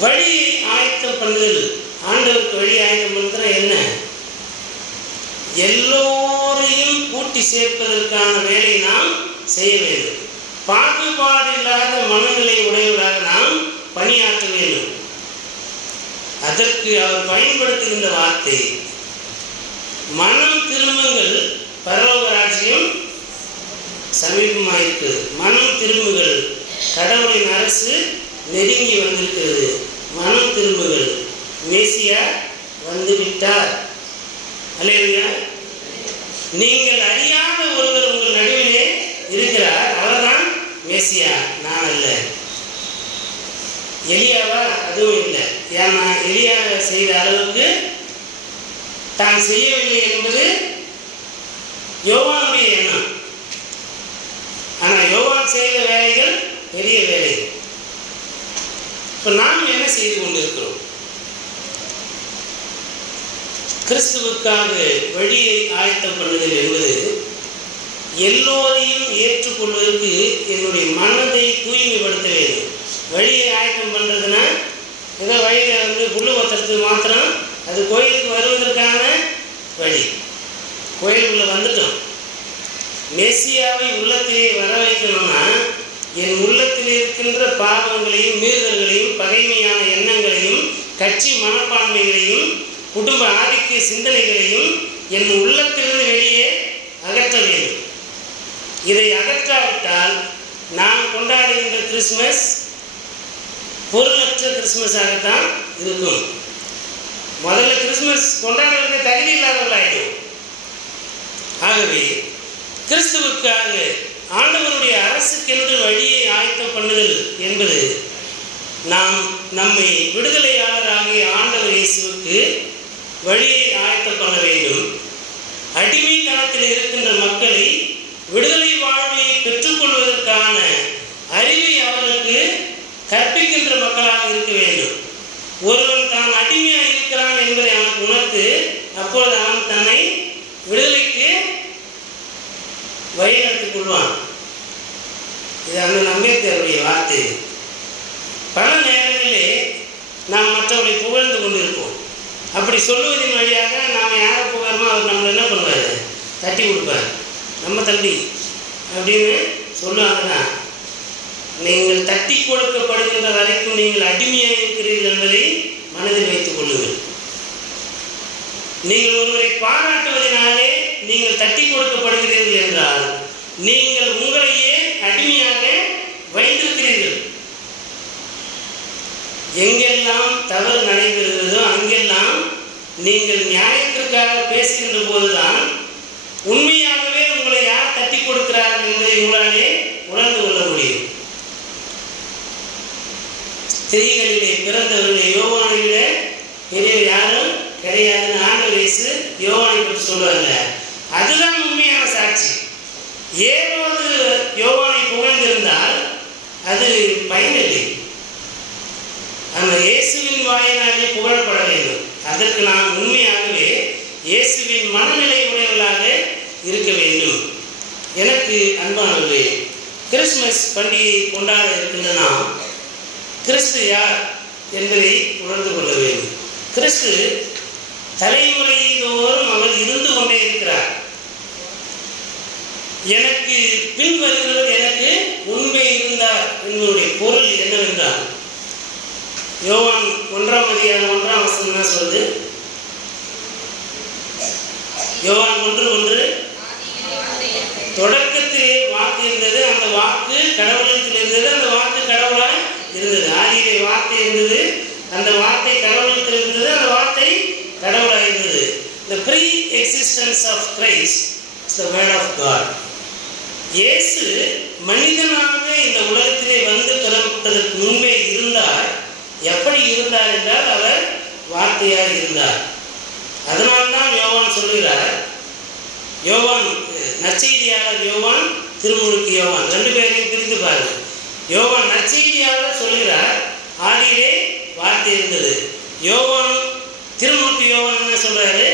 வழியை ஆயத்தம் பண்ணுதல், ஆண்டவருக்கு வழி ஆயத்தம் பண்ணுறது என்ன? எல்லோரையும் கூட்டி சேர்ப்பதற்கான வேலையை நாம் செய்ய வேண்டும். பாகுபாடு இல்லாத மனநிலை உடையவராக நாம் பணியாற்ற வேண்டும். அதற்கு அவர் பயன்படுத்துகின்ற வார்த்தை மனம் திரும்புங்கள், பரலோக ராஜ்யம் சமீபமாயிருக்கு. மனம் திரும்புங்கள், கடவுளின் அரசு நெருங்கி வந்திருக்கிறது. மனம் திரும்புங்கள், மேசியா வந்துவிட்டார். அல்லேலூயா. நீங்கள் அறியாத ஒருவர் உங்கள் நடுவிலே இருக்கிறார், அவர்தான் மேசியா, நான் அல்ல. எலியாவா? அதுவும் இல்லை. ஏன்னா எலியா செய்த அளவுக்கு தான் செய்யவில்லை என்பது யோவானுடைய எண்ணம். ஆனால் யோவான் செய்த வேலைகள் பெரிய வேலைகள். இப்போ நாம் என்ன செய்து கொண்டிருக்கிறோம்? கிறிஸ்துவுக்காக வழியை ஆயத்தம் பண்ணுதல் என்பது எல்லோரையும் ஏற்றுக்கொள்வதற்கு என்னுடைய மனதை தூய்மைப்படுத்த வேண்டும். வழியை ஆயத்தம் பண்ணுறதுன்னா ஏதோ வழியில் புல்லு ஒத்துறதுக்கு மாத்திரம் அது கோயிலுக்கு வருவதற்கான வழி. கோயிலுக்குள்ளே வந்துட்டோம். மெசியாவை உள்ளத்திலே வர வைக்கணும்னா என் உள்ளத்தில் இருக்கின்ற பாவங்களையும் மீறுதல்களையும் பகைமையான எண்ணங்களையும் கட்சி மனப்பான்மைகளையும் குடும்ப ஆதிக்க சிந்தனைகளையும் என் உள்ளத்திலிருந்து வெளியே அகற்ற வேண்டும். இதை அகற்றாவிட்டால் நாம் கொண்டாடுகின்ற கிறிஸ்மஸ் பொருளற்ற கிறிஸ்மஸாகத்தான் இருக்கும். முதல்ல கிறிஸ்மஸ் கொண்டாடுவதற்கு தகுதி இல்லாதவர்களாயிடும். ஆகவே கிறிஸ்துவுக்காக ஆண்டவருடைய அரசுக்கென்று வழியை ஆயத்தம் பண்ணுதல் என்பது நாம் நம்மை விடுதலையாளராகிய ஆண்டவர் இயேசுவுக்கு வழியை ஆயத்தம் பண்ண வேண்டும். அடிமைத்தனத்தில் இருக்கின்ற மக்களை விடுதலை வாழ்வை பெற்றுக்கொள்வதற்கான அறிவை அவர்களுக்கு கற்பிக்கின்ற மக்களாக இருக்க வேண்டும். ஒருவன் தான் அடிமையாக இருக்கிறான் என்பதை அவனுக்கு உணர்த்து அப்பொழுது அவன் தன்னை விடுதலைக்கு வழிநடத்திக் கொள்வான். இது அந்த அம்பேத்கருடைய வார்த்தை. பல நேரங்களிலே நாம் மற்றவர்களை புகழ்ந்து கொண்டிருப்போம். அப்படி சொல்லுவதன் வழியாக நாம் யாரை புகழமோ அவர் நம்மளை என்ன பண்ணுவார், தட்டி கொடுப்பார். நம்ம தம்பி அப்படின்னு சொல்லுவாங்கன்னா, நீங்கள் தட்டி கொடுக்கப்படுகின்ற வரைக்கும் நீங்கள் அடிமையாக இருக்கிறீர்கள் என்பதை மனதில் வைத்துக் கொள்ளுங்கள். நீங்கள் ஒருவரை பாராட்டுவதனாலே நீங்கள் தட்டி கொடுக்கப்படுகிறீர்கள் என்றால் நீங்கள் உங்களையே அடிமையாக வைத்திருக்கிறீர்கள். எங்கெல்லாம் தவறு நடைபெறுகிறதோ அங்கெல்லாம் நீங்கள் நியாயத்திற்காக பேசுகின்ற போதுதான் உண்மையாகவே உங்களை யார் தட்டி கொடுக்கிறார்கள் என்பதை உங்களாலே உணர்ந்து கொள்ள முடியும். ஸ்திரீகளிலே பிறந்தவர்களை யோவானை விட பெரியவர் யாரும் கிடையாதுன்னு ஆண்டவர் இயேசு யோவானை பற்றி சொல்லுவாங்க. அதுதான் உண்மையான சாட்சி. ஏரோது யோவானை புகழ்ந்திருந்தால் அது பயனில்லை. ஆனால் இயேசுவின் வாயினாலே புகழப்பட வேண்டும். அதற்கு நாம் உண்மையாகவே இயேசுவின் மனநிலை உடையவர்களாக இருக்க வேண்டும். எனக்கு அன்பானவர்களே, கிறிஸ்துமஸ் பண்டிகை கொண்டாட இருக்கின்றன. கிறிஸ்து யார் என்பதை உணர்ந்து கொள்ள வேண்டும். கிறிஸ்து தலைமுறைதோறும் அவர் இருந்து கொண்டே இருக்கிறார். எனக்கு பின் வருகிறவர் எனக்கு முன்பே இருந்தார் என்பதுடைய பொருள் என்னவென்றால், யோவான் 1:1 என்ன சொல்லுது? யோவான் 1:1 தொடக்கத்திலே வாக்கு இருந்தது, அந்த வாக்கு கடவுளத்தில் இருந்தது, அந்த வாக்கு கடவுளாய் இருந்தது. ஆதியிலே வார்த்தை இருந்தது, அந்த வார்த்தை கடவுளத்தில் இருந்தது, அந்த வார்த்தை கடவுளாய் இருந்தது. The pre-existence of Christ is the word of God. இயேசு மனிதனாக இந்த உலகத்திலே வந்து பிறப்பதற்கு முன்பே இருந்தார். எப்படி இருந்தார் என்றால் அவர் வார்த்தையாக இருந்தார். அதனால்தான் யோவான் சொல்கிறார், யோவான் நற்செய்தியாளர் யோவான், திருமுழுக்கு யோவான், ரெண்டு பேரையும் பிரித்து பாருங்கள். யோவான் நற்செய்தியாளர் சொல்கிறார் ஆதியிலே வார்த்தை இருந்தது. யோவான் திருமுழுக்கு யோவான் என்ன சொல்றாரு?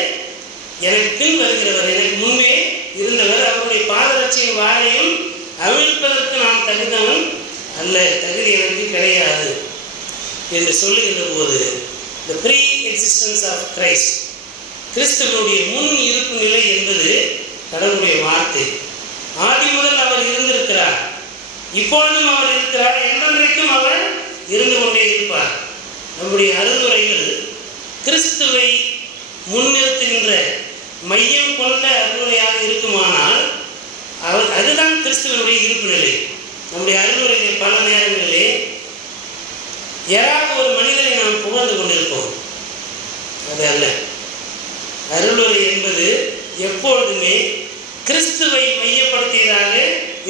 எனக்கு பின் வருகிறவர் எனக்கு முன்பே இருந்தவர், அவருடைய பாதரட்சியின் வாரையும் அவிழ்ப்பதற்கு நான் தகுந்தவன் அல்ல, தகுதி எனக்கு கிடையாது என்று சொல்லுகின்ற போது the pre-existence of Christ, கிறிஸ்துவனுடைய முன் இருப்பு நிலை என்பது கடவுளுடைய வார்த்தை. ஆதி முதல் அவர் இருந்திருக்கிறார், இப்பொழுதும் அவர் இருக்கிறார், என்றென்றைக்கும் அவர் இருந்து கொண்டே இருப்பார். நம்முடைய அருளுரைகள் கிறிஸ்துவை முன்னிறுத்துகின்ற மையம் கொண்ட அருளுரையாக இருக்குமானால் அதுதான் கிறிஸ்துவனுடைய இருப்பு நிலை. நம்முடைய அருளுரையிலே பல நேரங்களிலே யாராவது ஒரு மனிதரை நாம் புகழ்ந்து கொண்டிருப்போம். அது அல்ல. அருளுரை என்பது எப்பொழுதுமே கிறிஸ்துவை மையப்படுத்தியதாக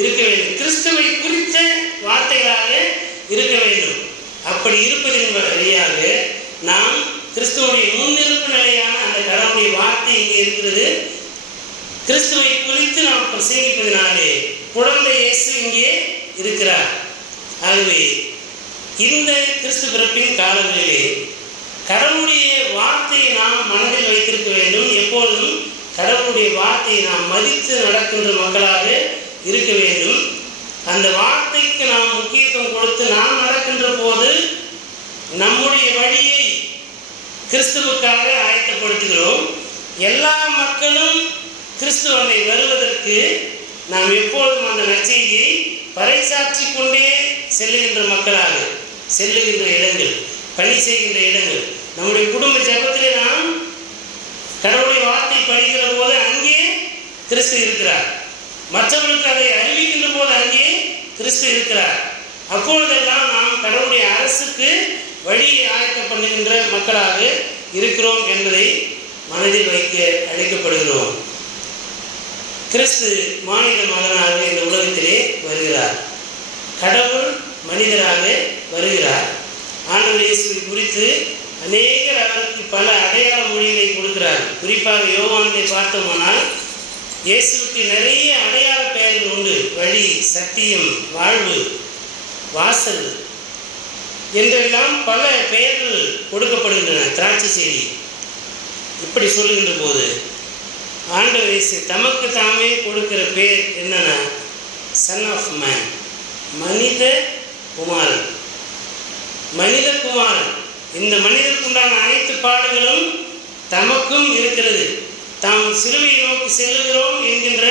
இருக்க வேண்டும், கிறிஸ்துவை குறித்த வார்த்தைகளாக இருக்க வேண்டும். அப்படி இருப்பதன் வழியாக நாம் கிறிஸ்துவனுடைய முன்னிருப்பு நிலையான அந்த கடவுளுடைய வார்த்தை இங்கே இருக்கிறது. கிறிஸ்துவை குறித்து நாம் பிரசங்கிப்பதனாலே குழந்தை இயேசு இங்கே இருக்கிறார். ஆகவே இந்த கிறிஸ்து பிறப்பின் காலங்களிலே கடவுளுடைய வார்த்தையை நாம் மனதில் வைத்திருக்க வேண்டும். எப்பொழுதும் கடவுளுடைய வார்த்தையை நாம் மதித்து நடக்கின்ற மக்களாக இருக்க வேண்டும். அந்த வார்த்தைக்கு நாம் முக்கியத்துவம் கொடுத்து நாம் நடக்கின்ற போது நம்முடைய வழியை கிறிஸ்துவுக்காக ஆயத்தப்படுத்துகிறோம். எல்லா மக்களும் கிறிஸ்துவனை வருவதற்கு நாம் எப்பொழுதும் அந்த நற்செய்தியை பறைசாற்றி கொண்டே செல்லுகின்ற மக்களாக, செல்லுகின்ற இடங்கள், பணி செய்கின்ற இடங்கள், நம்முடைய குடும்ப ஜபத்திலே நாம் கடவுளுடைய வார்த்தை படிக்கிற போது அங்கே கிறிஸ்து இருக்கிறார். மற்றவர்களுக்கு அதை அறிவிக்கின்ற போது அங்கே கிறிஸ்து இருக்கிறார். அப்பொழுதெல்லாம் நாம் கடவுளுடைய அரசுக்கு வழியை ஆயத்தம் பண்ணுகின்ற மக்களாக இருக்கிறோம் என்பதை மனதில் வைக்க அழைக்கப்படுகிறோம். கிறிஸ்து மானிட மகனாக இந்த உலகத்திலே வருகிறார். கடவுள் மனிதராக வருகிறார். ஆண்டவர் இயேசுவை குறித்து அநேகர் அவருக்கு பல அடையாள மொழிகளை கொடுக்கிறார். குறிப்பாக யோவானை பார்த்தோமானால் இயேசுவுக்கு நிறைய அடையாள பெயர்கள் உண்டு. வழி, சத்தியம், வாழ்வு, வாசல் என்றெல்லாம் பல பெயர்கள் கொடுக்கப்படுகின்றன. திராட்சை செடி இப்படி சொல்லுகின்ற போது ஆண்டவர் இயேசு தமக்கு தாமே கொடுக்கிற பேர் என்னன்னா சன் ஆஃப் மேன், மனித குமாரன். மனித குமாரன், இந்த மனிதனுக்குண்டான அனைத்து பாடுகளும் தமக்கும் இருக்கிறது. தாம் சிலுவையை நோக்கி செல்லுகிறோம் என்கின்ற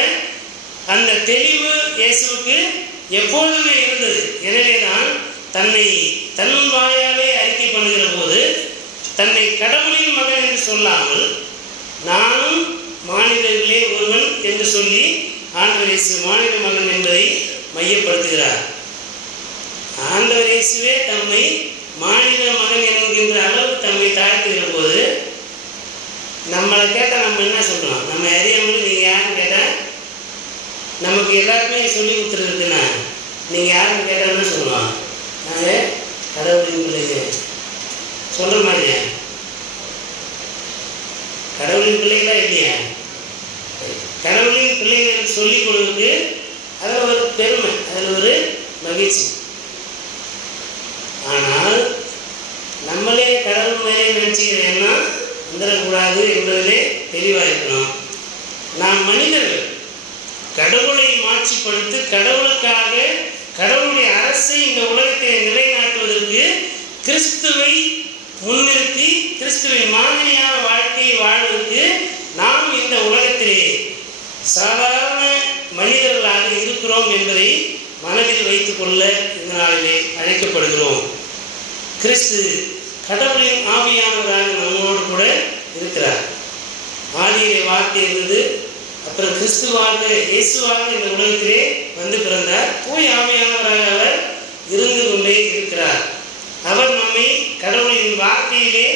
அந்த தெளிவு இயேசுவுக்கு எப்பொழுதுமே இருந்தது. எனவேதான் தன்னை தன் வாயாலே அறிக்கை பண்ணுகிற போது தன்னை கடவுளின் மகன் என்று சொல்லாமல் நானும் மாநிலர்களே ஒருவன் என்று சொல்லி ஆண்டவர் இயேசு மாநில மகன் என்பதை மையப்படுத்துகிறார். ஆண்டவர் இயேசுவே தம்மை மாநில மகன் என்கின்ற அளவு தம்மை தாழ்த்துகிற போது நம்மளை கேட்டால் நம்ம என்ன சொல்கிறோம்? நம்ம அறியாமல் நீங்கள் யாருன்னு கேட்டால் நமக்கு எல்லாருமே சொல்லி கொடுத்துருக்குன்னா நீங்கள் யாருன்னு கேட்டால் என்ன சொல்லுவோம்? நாங்கள் கடவுளின் பிள்ளைங்க பிள்ளைகளா இல்லையா? கடவுளின் பிள்ளைகள் சொல்லிக் கொடுக்குது. அதில் ஒரு பெருமை, அதில் ஒரு மகிழ்ச்சி. ஆனால் நம்மளே கடவுள் மேலே நினைச்சுக்கிறேன்னா வந்துடக்கூடாது என்பதிலே தெளிவாக இருக்கணும். நாம் மனிதர்கள் கடவுளை மாட்சிப்படுத்தி கடவுளுக்காக கடவுளுடைய அரசை இந்த உலகத்தை நிலைநாட்டுவதற்கு கிறிஸ்துவை முன்னிறுத்தி கிறிஸ்துவின் மாதிரியான வாழ்க்கையை வாழ்வதற்கு நாம் இந்த உலகத்திலே சாதாரண மனிதர்களாக இருக்கிறோம் என்பதை மனதில் வைத்துக் கொள்ள இந்த நாளிலே அழைக்கப்படுகிறோம். கிறிஸ்து கடவுளின் ஆவியானவராக நம்மோடு கூட இருக்கிறார். ஆதியிலே வார்த்தை இருந்தது, அப்புறம் கிறிஸ்துவாக இயேசுவாக இந்த உலகத்திலே வந்து பிறந்தார். தூய ஆவியானவராக அவர் இருந்து கொண்டே இருக்கிறார். அவர் நம்மை கடவுளின் வார்த்தையிலே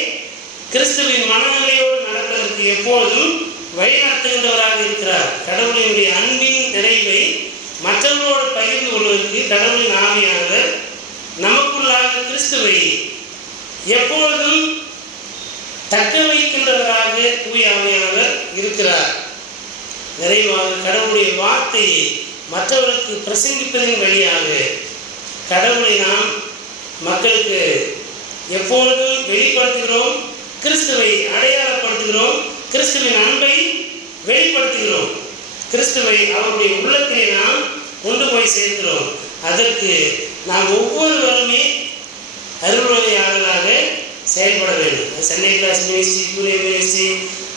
கிறிஸ்துவின் மனநிலையோடு நடப்பதற்கு எப்போதும் வழிநடத்துகின்றவராக இருக்கிறார். கடவுளினுடைய அன்பின் நிறைவை மற்றவர்களோடு பகிர்ந்து கொள்வதற்கு கடவுளின் ஆவியானவர் நமக்குள்ளாக கிறிஸ்துவை எப்பொழுதும் தக்க வைக்கின்றவராக தூய ஆவியானவர் இருக்கிறார். நிறைவாக கடவுளுடைய வார்த்தையை மற்றவர்களுக்கு பிரசங்கிப்பதன் வழியாக கடவுளை நாம் மக்களுக்கு எப்பொழுதும் வெளிப்படுத்துகிறோம். கிறிஸ்துவை அடையாளப்படுத்துகிறோம். கிறிஸ்துவின் அன்பை வெளிப்படுத்துகிறோம். கிறிஸ்துவை அவருடைய உள்ளத்திலே நாம் கொண்டு போய் சேர்க்கிறோம். அதற்கு நாம் ஒவ்வொருவருமே அருளுரையாளராக செயல்பட வேண்டும். சென்னை கிளாஸ் மினிஸ்ட்ரி, சூரிய மினிஸ்ட்ரி,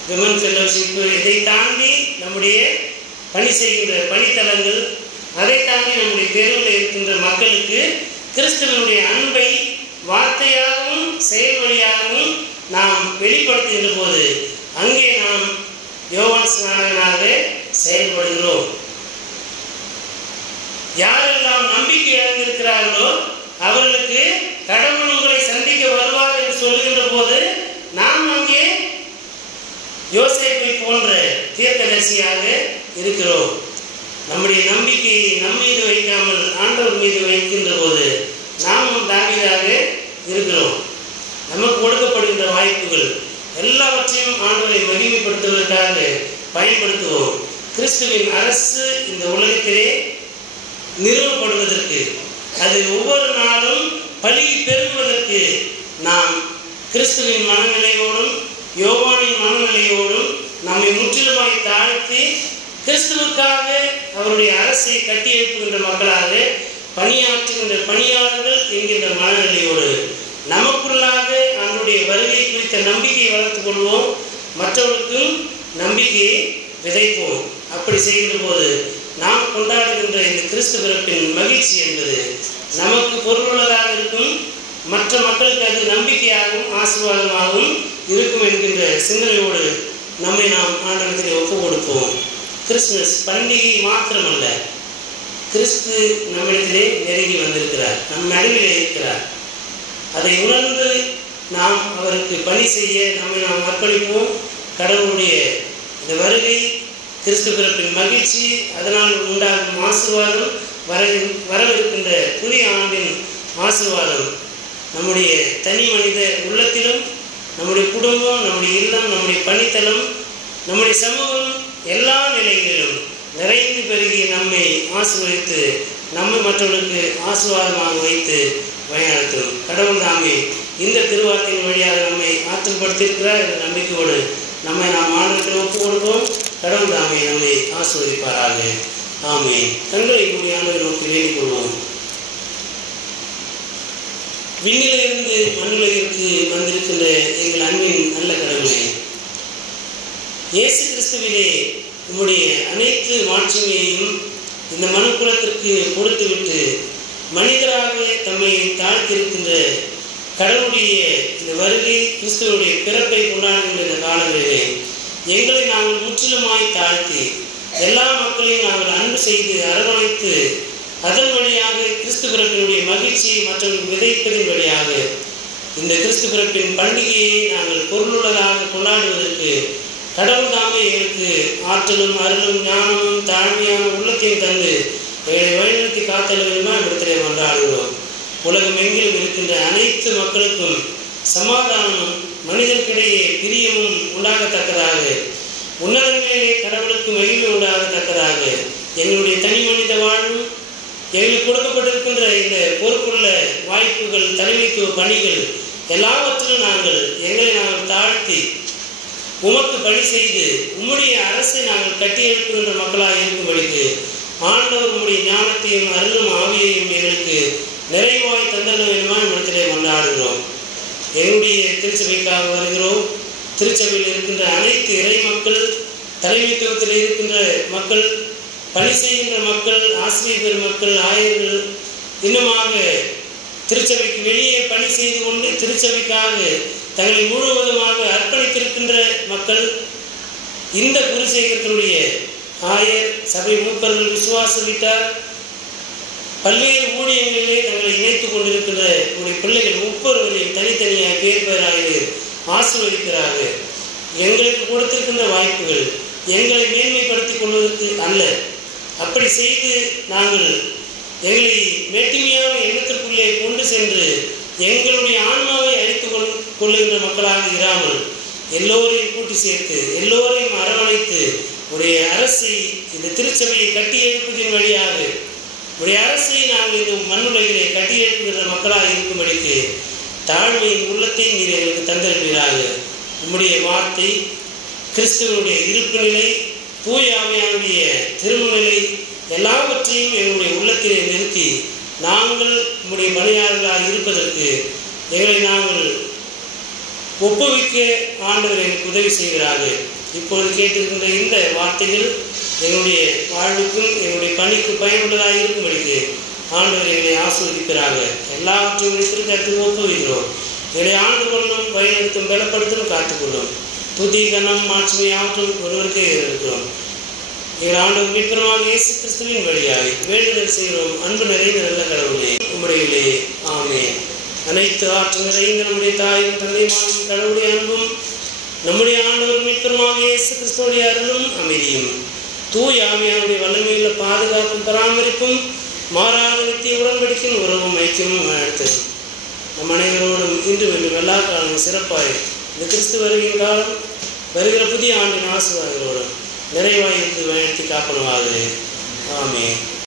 விமன் ஃபெல்லோஷிப், இதை தாண்டி நம்முடைய பணி செய்கின்ற பணித்தலங்கள், அதை தாண்டி நம்முடைய தெருவில் இருக்கின்ற மக்களுக்கு கிறிஸ்துவனுடைய அன்பை வார்த்தையாகவும் செயல் வழியாகவும் நாம் வெளிப்படுத்துகின்ற போது அங்கே நாம் யோவான் ஸ்நானகனாக செயல்படுகிறோம். யாரெல்லாம் நம்பிக்கை இழந்திருக்கிறார்களோ அவர்களுக்கு கடவுள் உங்களை சந்திக்க வருவார் என்று சொல்லுகின்ற போது நாம் அங்கே யோசேப்பை போன்ற தீர்க்கதரிசியாக இருக்கிறோம். நம்முடைய நம்பிக்கையை நம் மீது வைக்காமல் ஆண்டவர் மீது வைக்கின்ற போது நாம் தாவீதாக இருக்கிறோம். நமக்கு கொடுக்கப்படுகின்ற வாய்ப்புகள் எல்லாவற்றையும் ஆண்டவரை மகிமைப்படுத்துவதற்காக பயன்படுத்துவோம். கிறிஸ்துவின் அரசு இந்த உலகத்திலே நிறுவப்படுவதற்கு, அது ஒவ்வொரு நாளும் பலி பெருகுவதற்கு நாம் கிறிஸ்துவின் மனநிலையோடும் யோவானின் மனநிலையோடும் நம்மை முற்றிலுமாய் தாழ்த்தி கிறிஸ்துவுக்காக அவருடைய அரசை கட்டியெழுப்புகின்ற மக்களாக பணியாற்றுகின்ற பணியாளர்கள் என்கின்ற மனநிலையோடு நமக்குள்ளாக அவருடைய வருகை குறித்த நம்பிக்கையை வளர்த்துக் கொள்வோம். மற்றவர்களுக்கும் நம்பிக்கையை விதைப்போம். அப்படி செய்கின்ற போது நாம் கொண்டாடுகின்ற இந்த கிறிஸ்து பிறப்பின் மகிழ்ச்சி என்பது நமக்கு பொருளுள்ளதாக இருக்கும். மற்ற மக்களுக்கு அது நம்பிக்கையாகவும் ஆசீர்வாதமாகவும் இருக்கும் என்கின்ற சிந்தனையோடு நம்மை நாம் ஆண்டவரிடத்திலே ஒப்புக் கொடுப்போம். கிறிஸ்துமஸ் பண்டிகை மாத்திரமல்ல, கிறிஸ்து நம்மிடத்திலே நெருங்கி வந்திருக்கிறார், நம் நடுவிலே இருக்கிறார். அதை உணர்ந்து நாம் அவருக்கு பணி செய்ய நம்மை நாம் அர்ப்பணிப்போம். கடவுளுடைய இந்த வருகை, கிறிஸ்து பிறப்பின் மகிழ்ச்சி, அதனால் உண்டாகும் ஆசீர்வாதம், வரவிருக்கின்ற புதிய ஆண்டின் ஆசீர்வாதம் நம்முடைய தனி மனித உள்ளத்திலும், நம்முடைய குடும்பம், நம்முடைய இல்லம், நம்முடைய பணித்தலம், நம்முடைய சமூகம் எல்லா நிலைகளிலும் நிறைந்து பெருகி நம்மை ஆசீர்வதித்து நம்மை மற்றவர்களுக்கு ஆசீர்வாதமாக வைத்து வழிநடத்தும். கடவுள் தாமே இந்த திருவார்த்தையின் வழியாக நம்மை ஆற்றல்படுத்தியிருக்கிறார் என்ற நம்பிக்கையோடு நம்மை நாம் ஆண்டவருக்கு ஒப்புக் கொடுப்போம். கடவுள் தாமே நம்மை ஆசீர்வதிப்பாராக. ஆமென். கண்களை கூடிய ஆண்டவரை நோக்கி வேண்டிக் கொள்வோம். விண்ணிலிருந்து மண்ணுலகிற்கு வந்திருக்கின்ற எங்கள் அன்பின் நல்ல கடவுளே, இயேசு கிறிஸ்துவிலே உம்முடைய அனைத்து மாட்சிமையையும் இந்த மனுக்குலத்திற்கு கொடுத்துவிட்டு மனிதராக தம்மை தாழ்த்திருக்கின்ற கடவுளுடைய இந்த வருகை, கிறிஸ்துவனுடைய பிறப்பை கொண்டாடுகின்ற இந்த காலங்களிலே எங்களை நாங்கள் முற்றிலுமாய் தாழ்த்தி எல்லா மக்களையும் நாங்கள் அன்பு செய்து அரவணைத்து அதன் வழியாக கிறிஸ்து பிறப்பினுடைய மகிழ்ச்சியை மற்றவர்கள் விதைப்பதன் வழியாக இந்த கிறிஸ்து பிறப்பின் பண்டிகையை நாங்கள் பொருளுள்ளதாக கொண்டாடுவதற்கு கடவுள் தாமே எங்களுக்கு ஆற்றலும் அருளும் ஞானமும் தாழ்மையான உள்ளத்தையும் தந்து எங்களை வழிநடத்தி காத்தலுமா இடத்திலே கொண்டாடுகிறோம். உலகம் எங்கிலும் இருக்கின்ற அனைத்து மக்களுக்கும் சமாதானமும் மனிதர்களிடையே பிரியமும் உண்டாகத்தக்கதாக உன்னதங்களிலே கடவுளுக்கு மகிமை உண்டாகத்தக்கதாக எங்களுடைய தனி மனித வாழ்வும் எங்களுக்கு கொடுக்கப்பட்டிருக்கின்ற இந்த பொறுப்புள்ள வாய்ப்புகள், தலைமைத்துவ பணிகள் எல்லாவற்றிலும் எங்களை நாங்கள் தாழ்த்தி உமக்கு பணி செய்து உம்முடைய அரசை நாங்கள் கட்டி எழுப்புகின்ற மக்களாக இருக்கும்படிக்கு ஆண்டவர் உம்முடைய ஞானத்தையும் அருளும் ஆவியையும் எங்களுக்கு நிறைவாய் தந்தள்ள வேண்டுமா இடத்திலே கொண்டாடுகிறோம். எங்களுடைய திருச்சபைக்காக வருகிறோம். திருச்சபையில் இருக்கின்ற அனைத்து இறை மக்கள், தலைமைத்துவத்தில் இருக்கின்ற மக்கள், பணி செய்கின்ற மக்கள், ஆசிரியர் பெருமக்கள், ஆயர்கள், இன்னுமாக திருச்சபைக்கு வெளியே பணி செய்து கொண்டு திருச்சபைக்காக தங்களை முழுவதுமாக அர்ப்பணித்திருக்கின்ற மக்கள், இந்த குருசேகரத்தினுடைய ஆயர், சபை மூப்பர்கள், விசுவாச வீட்டார், பல்வேறு ஊழியங்களிலே தங்களை இணைத்துக் கொண்டிருக்கின்ற உடைய பிள்ளைகள் ஒவ்வொருவரையும் தனித்தனியாக பேர் பேராக ஆசீர்வதிக்கிறார்கள். எங்களுக்கு கொடுத்திருக்கின்ற வாய்ப்புகள் எங்களை மேன்மைப்படுத்திக் கொள்வதற்கு அல்ல, அப்படி செய்து நாங்கள் எங்களை மேட்டுமையான எண்ணத்திற்குள்ளே கொண்டு சென்று எங்களுடைய ஆன்மாவை அழித்துக் கொள்ளுகின்ற மக்களாக இராமல் எல்லோரையும் கூட்டி சேர்த்து எல்லோரையும் அரவணைத்து உடைய அரசை, இந்த திருச்சபையை கட்டி எழுப்பதின் வழியாக உடைய அரசை நாங்கள் இந்த மண்ணுலகிலே கட்டி எழுப்புகின்ற மக்களாக இருக்கும்படிக்கு தாழ்மையின் உள்ளத்தை நீர் எங்களுக்கு தந்திருக்கிறாக. உம்முடைய வார்த்தை, கிறிஸ்துவனுடைய இருப்பு நிலை, தூய ஆவியானுடைய திருமநிலை எல்லாவற்றையும் எங்களுடைய உள்ளத்திலே நிறுத்தி நாங்கள் உம்முடைய பணியாளர்களாக இருப்பதற்கு எங்களை நாங்கள் ஒப்புவிக்க ஆண்டவர் எனக்கு உதவி செய்கிறார்கள். இப்பொழுது கேட்டிருக்கின்ற இந்த வார்த்தைகள் எங்களுடைய வாழ்வுக்கும் எங்களுடைய பணிக்கு பயனுள்ளதாக இருக்கும்படிக்கு ஆண்டவர் எங்களை ஆசீர்வதிக்கிறார்கள். எல்லாவற்றையும் திருக்கத்தில் ஒப்புவிக்கிறோம். எங்களை ஆண்டு கொள்ளும், பயனெடுத்தும், பலப்படுத்தும், காத்துக்கொள்ளும். துதி, கனம், மாட்சிமை ஆற்றும் ஒருவருக்கே இருக்கிறோம். எங்கள் ஆண்டவர் மீட்பருமாக இயேசு கிறிஸ்துவின் வழியாக வேண்டுதல் செய்கிறோம். அன்பு நிறைந்த நல்ல கடவுளே, உம்முடையிலே ஆமென். அனைத்து ஆற்று நிறைந்த நம்முடைய தாயும் தந்தையுமான கடவுளுடைய அன்பும் நம்முடைய ஆண்டவர் மீட்பருமாக இயேசு கிறிஸ்துவுடைய அருளும் அமைதியும் தூய ஆவியானுடைய வல்லமையுள்ள பாதுகாப்பும் பராமரிப்பும் மாறாத நித்திய உடன்படிக்கையும் உறவும் ஐக்கியமும் அடுத்தது நம் அனைவரோடும் இன்று வென்றும் எல்லா காலமும் சிறப்பாய் இந்த கிறிஸ்து வருகின்ற காலம் வருகிற புதிய ஆண்டின் ஆசீர்வாதங்களோடும் நிறைவாய் இருந்து வழிநடத்தி காப்பனவாக. ஆமென்.